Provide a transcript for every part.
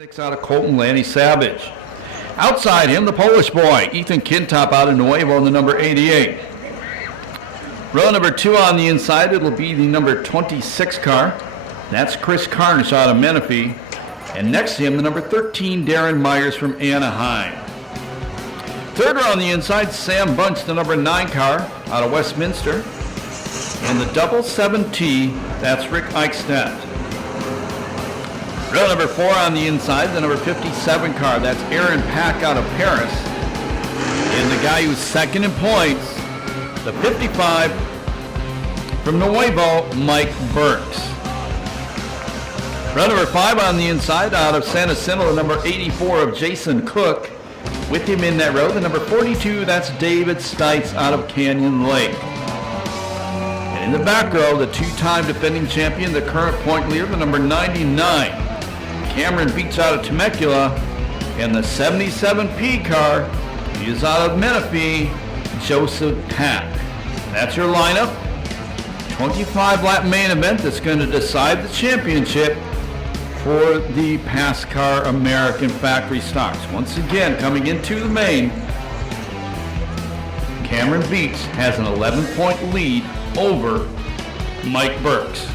6 out of Colton, Lanny Savage. Outside him, the Polish boy, Ethan Kintop out of Nuevo in the number 88. Row number 2 on the inside, it'll be the number 26 car. That's Chris Carnish out of Menifee. And next to him, the number 13, Darren Myers from Anaheim. Third row on the inside, Sam Bunch, the number 9 car out of Westminster. And the double 7T, that's Rick Eichstadt. Row number 4 on the inside, the number 57 car, that's Aaron Pack out of Perris. And the guy who's second in points, the 55 from Nuevo, Mike Burks. Row number 5 on the inside, out of San Jacinto, the number 84 of Jason Cook. With him in that row, the number 42, that's David Stites out of Canyon Lake. And in the back row, the two-time defending champion, the current point leader, the number 99, Cameron Veatch out of Temecula, and the 77P car is out of Menifee, Joseph Pack. That's your lineup. 25-lap main event that's going to decide the championship for the PASCAR American Factory Stocks. Once again, coming into the main, Cameron Veatch has an 11-point lead over Mike Burks.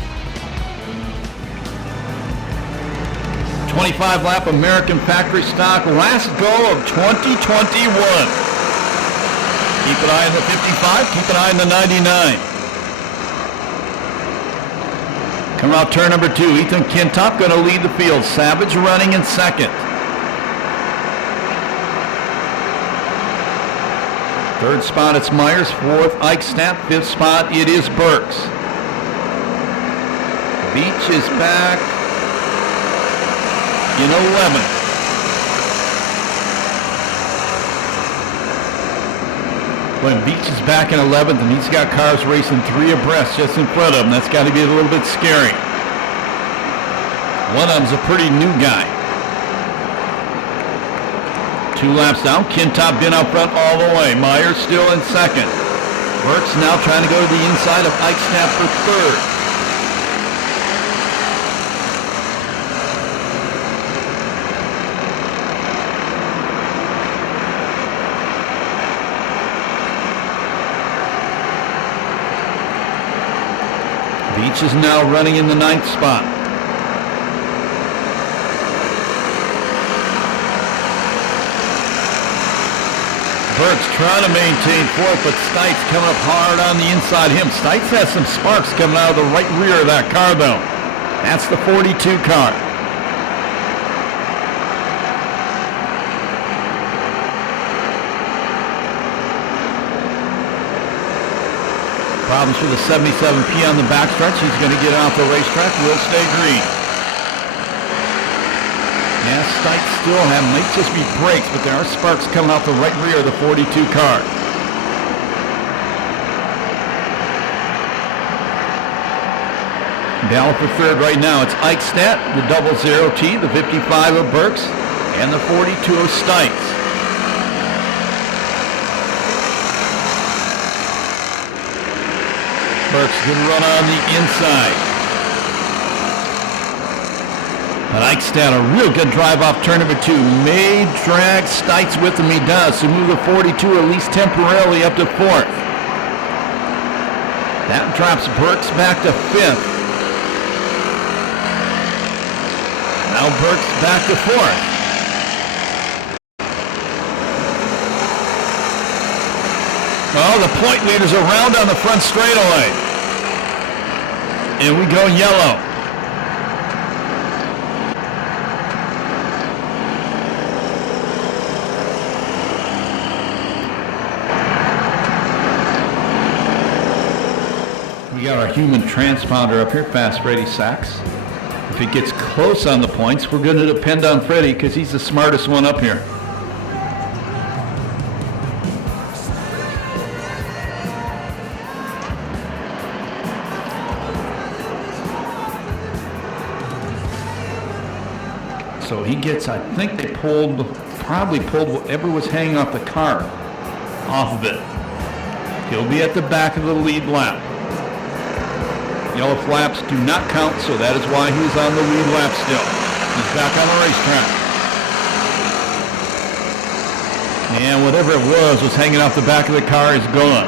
25-lap American Factory Stock, last go of 2021. Keep an eye on the 55, keep an eye on the 99. Coming out turn number 2, Ethan Kintop going to lead the field. Savage running in second. Third spot, it's Myers. Fourth, Eichstadt. Fifth spot, it is Burks. Veatch is back in 11th. When Veatch is back in 11th and he's got cars racing 3 abreast just in front of him, that's got to be a little bit scary. One of them's a pretty new guy. 2 laps down, Kintop been out front all the way. Myers still in second. Burks now trying to go to the inside of Eichstadt for third. Veatch is now running in the 9th spot. Burks trying to maintain 4th, but Stites coming up hard on the inside of him. Stites has some sparks coming out of the right rear of that car, though. That's the 42 car. Problems for the 77P on the backstretch. He's going to get off the racetrack. Will stay green. Yeah, Stites still might just be brakes, but there are sparks coming out the right rear of the 42 car. Battle for third right now. It's Eichstadt, the 00T, the 55 of Burks, and the 42 of Stites. Burks going to run on the inside. But Eichstadt, a real good drive off turn number 2. May drag Stites with him, he does, to move the 42 at least temporarily up to 4th. That drops Burks back to 5th. Now Burks back to 4th. Oh, the point leaders around on the front straightaway. And we go yellow. We got our human transponder up here, Fast Freddy Sachs. If it gets close on the points, we're going to depend on Freddy because he's the smartest one up here. So he gets, I think they probably pulled whatever was hanging off the car off of it. He'll be at the back of the lead lap. Yellow flaps do not count, so that is why he's on the lead lap still. He's back on the racetrack. And whatever it was hanging off the back of the car is gone.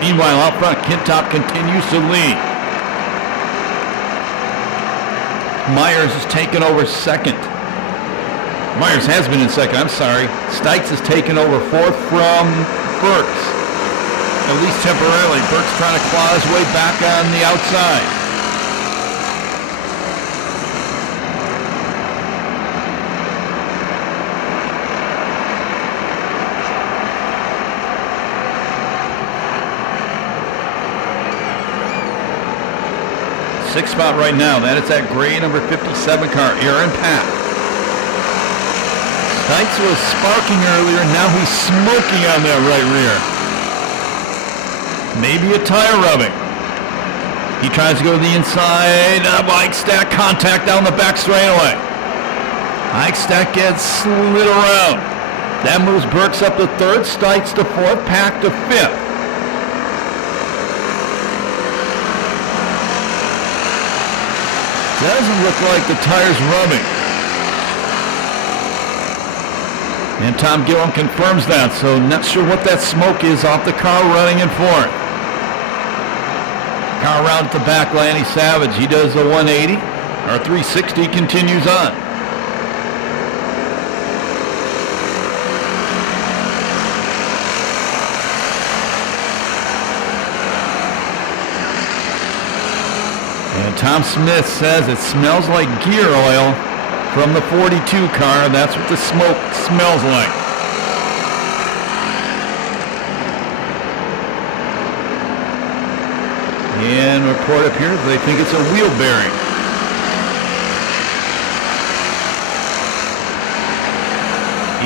Meanwhile, out front, Kintop continues to lead. Myers is taken over second. Myers has been in second, I'm sorry. Stites is taken over fourth from Burks. At least temporarily. Burks trying to claw his way back on the outside. Sixth spot right now. That is that gray number 57 car, Aaron Pack. Stites was sparking earlier. Now he's smoking on that right rear. Maybe a tire rubbing. He tries to go to the inside. Mike Stack contact down the back straightaway. Mike Stack gets slid around. That moves Burks up to third. Stites to fourth. Pack to fifth. Doesn't look like the tire's rubbing. And Tom Gillum confirms that, so not sure what that smoke is off the car running in fourth. Car around at the back, Lanny Savage. He does a 180, or 360, continues on. And Tom Smith says it smells like gear oil from the 42 car. That's what the smoke smells like. And report up here, they think it's a wheel bearing.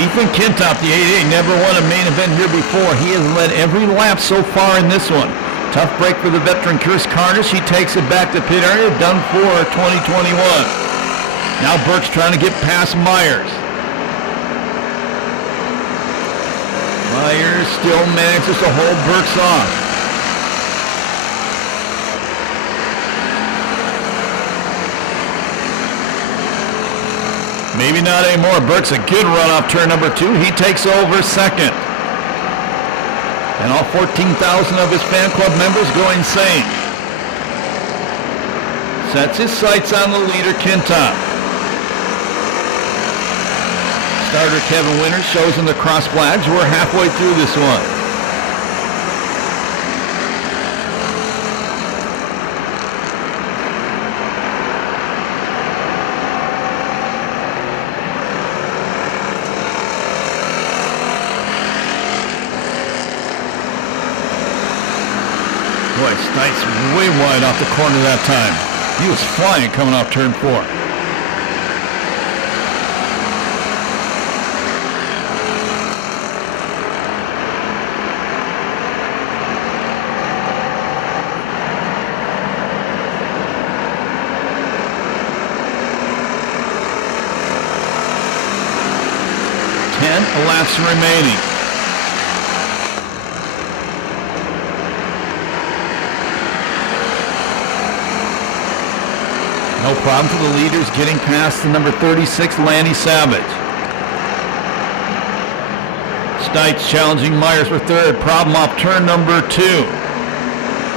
Ethan Kintop, the 88, never won a main event here before. He has led every lap so far in this one. Tough break for the veteran Chris Carnish. He takes it back to pit area, done for 2021. Now Burks trying to get past Myers. Myers still manages to hold Burks off. Maybe not anymore. Burks a good run off turn number 2. He takes over second. And all 14,000 of his fan club members go insane. Sets his sights on the leader, Kintop. Starter Kevin Winters shows him the cross flags. We're halfway through this one. Boy, Stites way wide off the corner that time. He was flying coming off turn 4. Laps remaining. No problem for the leaders getting past the number 36, Lanny Savage. Stites challenging Myers for third. Problem off turn number 2.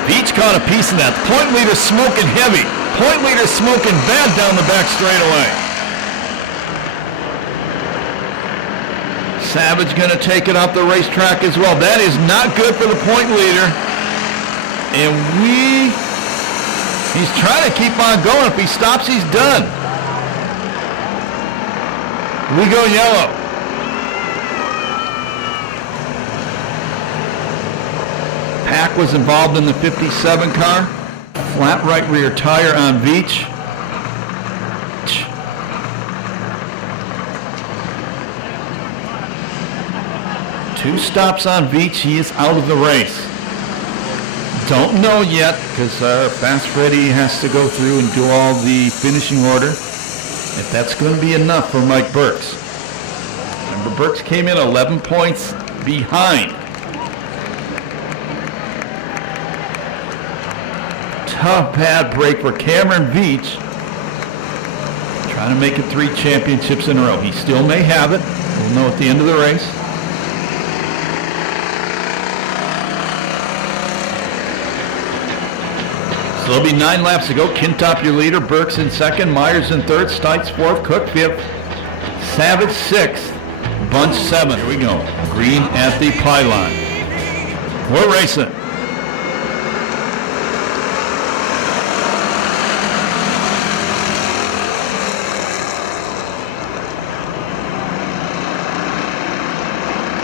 Veatch caught a piece of that. The point leader smoking heavy. Point leader smoking bad down the back straightaway. Savage going to take it off the racetrack as well. That is not good for the point leader. And he's trying to keep on going. If he stops, he's done. We go yellow. Pack was involved in the 57 car. Flat right rear tire on Veatch. 2 stops on Veatch. He is out of the race. Don't know yet because Fast Freddy has to go through and do all the finishing order. If that's going to be enough for Mike Burks. Remember, Burks came in 11 points behind. Tough bad break for Cameron Veatch. Trying to make it 3 championships in a row. He still may have it. We'll know at the end of the race. So there'll be 9 laps to go. Kintop your leader, Burks in second, Myers in third, Stites fourth, Cook fifth, Savage sixth, Bunch seventh. Here we go. Green at the pylon. We're racing.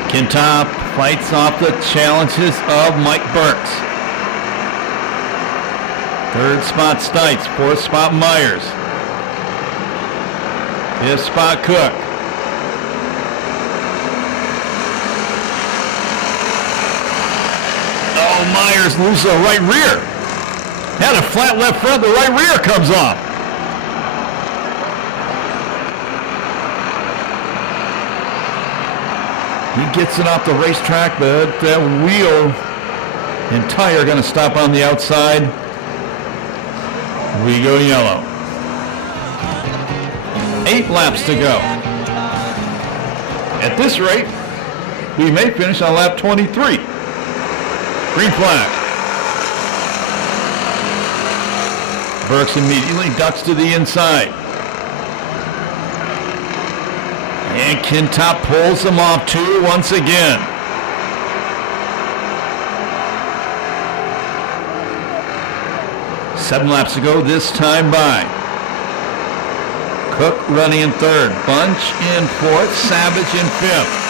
Kintop fights off the challenges of Mike Burks. Third spot Stites, fourth spot Myers. Fifth spot Cook. Oh, Myers loses the right rear. Had a flat left front, the right rear comes off. He gets it off the racetrack, but that wheel and tire are going to stop on the outside. We go yellow. 8 laps to go. At this rate, we may finish on lap 23. Green flag. Burks immediately ducks to the inside. And Kintop pulls him off too once again. Seven laps to go this time by. Cook running in third. Bunch in fourth. Savage in fifth.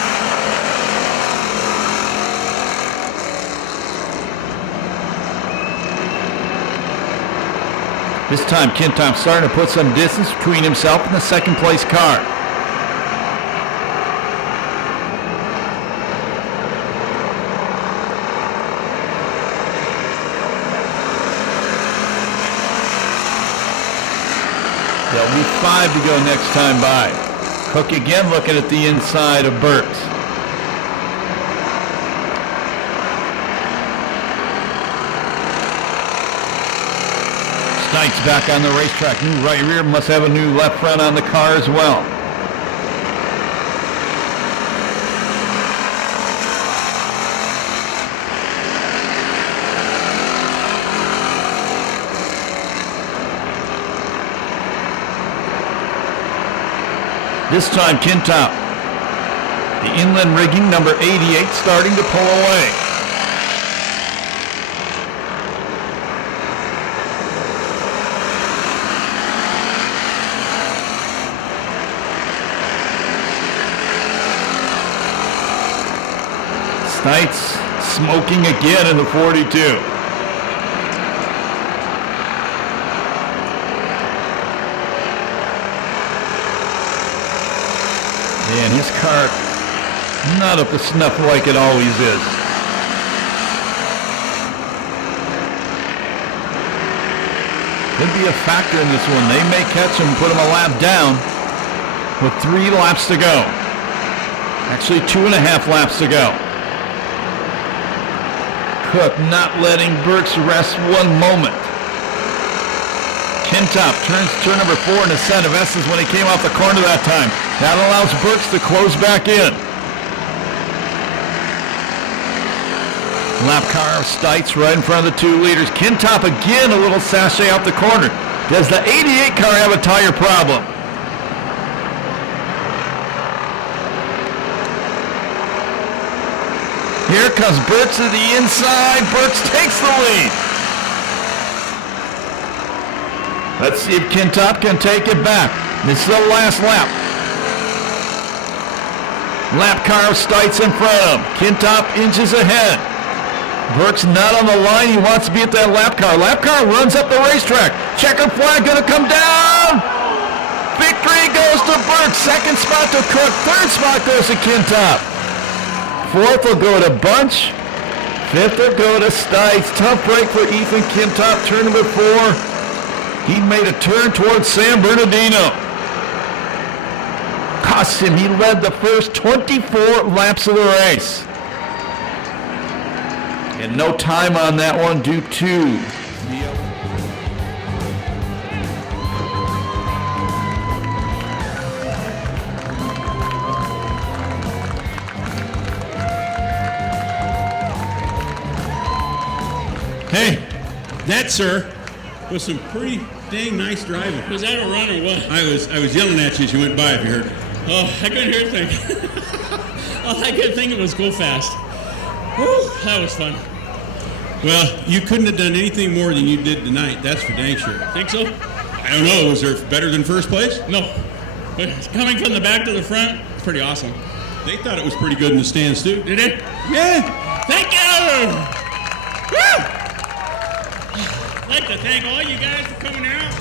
This time Kintop starting to put some distance between himself and the second place car. There'll be 5 to go next time by. Cook again looking at the inside of Burks. Stites back on the racetrack. New right rear, must have a new left front on the car as well. This time Kintop, the inland rigging, number 88, starting to pull away. Stites smoking again in the 42. And his car not up to snuff like it always is. Could be a factor in this one. They may catch him, put him a lap down with 3 laps to go. Actually 2.5 laps to go. Cook not letting Burks rest one moment. Kintop turns turn number 4 in a set of S's when he came off the corner that time. That allows Burks to close back in. Lap car of Stites right in front of the 2 leaders. Kintop again a little sachet out the corner. Does the 88 car have a tire problem? Here comes Burks to the inside. Burks takes the lead. Let's see if Kintop can take it back. This is the last lap. Lap car of Stites in front of him. Kintop inches ahead. Burks not on the line. He wants to be at that lap car. Lap car runs up the racetrack. Checker flag going to come down. Victory goes to Burks. Second spot to Cook. Third spot goes to Kintop. Fourth will go to Bunch. Fifth will go to Stites. Tough break for Ethan Kintop. Turn number 4. He made a turn towards San Bernardino. Cost him. He led the first 24 laps of the race. And no time on that one due to Hey, that, sir, was some pretty dang nice driving. Was that a run or what? I was yelling at you as you went by, if you heard me. Oh, I couldn't hear a thing. All I could think of was go fast. Whew, that was fun. Well, you couldn't have done anything more than you did tonight. That's for dang sure. Think so? I don't know. Was there better than first place? No. But coming from the back to the front, it's pretty awesome. They thought it was pretty good in the stands, too. Did it? Yeah. Thank you! Woo! I'd like to thank all you guys for coming out.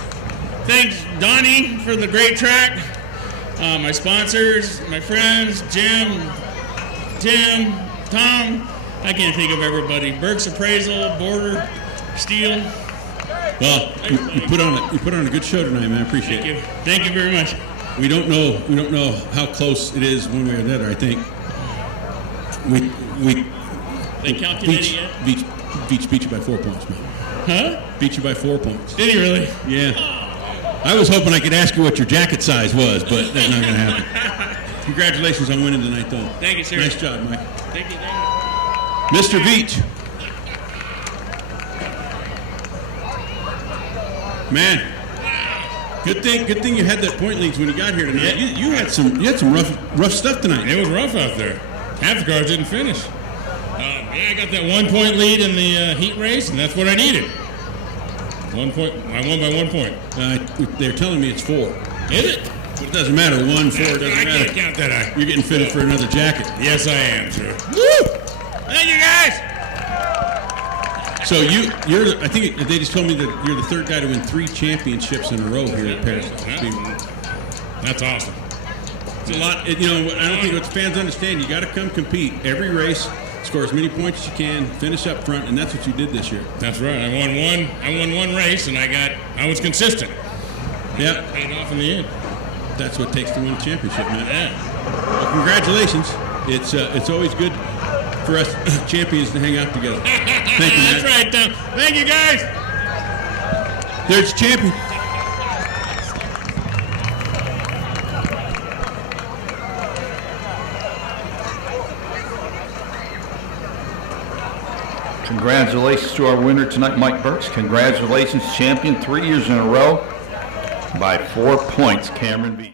Thanks, Donnie, for the great track. My sponsors, my friends, Jim, Tim, Tom. I can't think of everybody. Burks Appraisal, Border, Steel. Well, you put on a good show tonight, man. I appreciate it. Thank you very much. We don't know how close it is one way or another. I think They calculated yet? Veatch beat you by 4 points, man. Huh? Beat you by 4 points. Did he really? Yeah. I was hoping I could ask you what your jacket size was, but that's not going to happen. Congratulations on winning tonight, though. Thank you, sir. Nice job, Mike. Thank you. Mr. Veatch. Man, good thing you had that point leads when you got here tonight. Yeah. You had some rough stuff tonight. It was rough out there. Half the cars didn't finish. Yeah, I got that 1 point lead in the heat race, and that's what I needed. 1 point. I won by 1 point. They're telling me it's 4. Is it? But it doesn't matter. 1, 4, it doesn't I matter. can't count that high. You're getting fitted for another jacket. Yes, I am, sir. Woo! Thank you, guys. So I think they just told me that you're the third guy to win 3 championships in a row here at Perris. That's awesome. It's a lot. I don't think what fans understand. You got to come compete every race, score as many points as you can, finish up front, and that's what you did this year. That's right. I won one race, and I was consistent. Yep. Paid off in the end. That's what it takes to win a championship, man. Yeah. Well, congratulations. It's always good for us champions to hang out together. Thank you, man. That's right, Tom. Thank you, guys. There's the champion. Congratulations to our winner tonight, Mike Burks. Congratulations, champion 3 years in a row by 4 points, Cameron Veatch.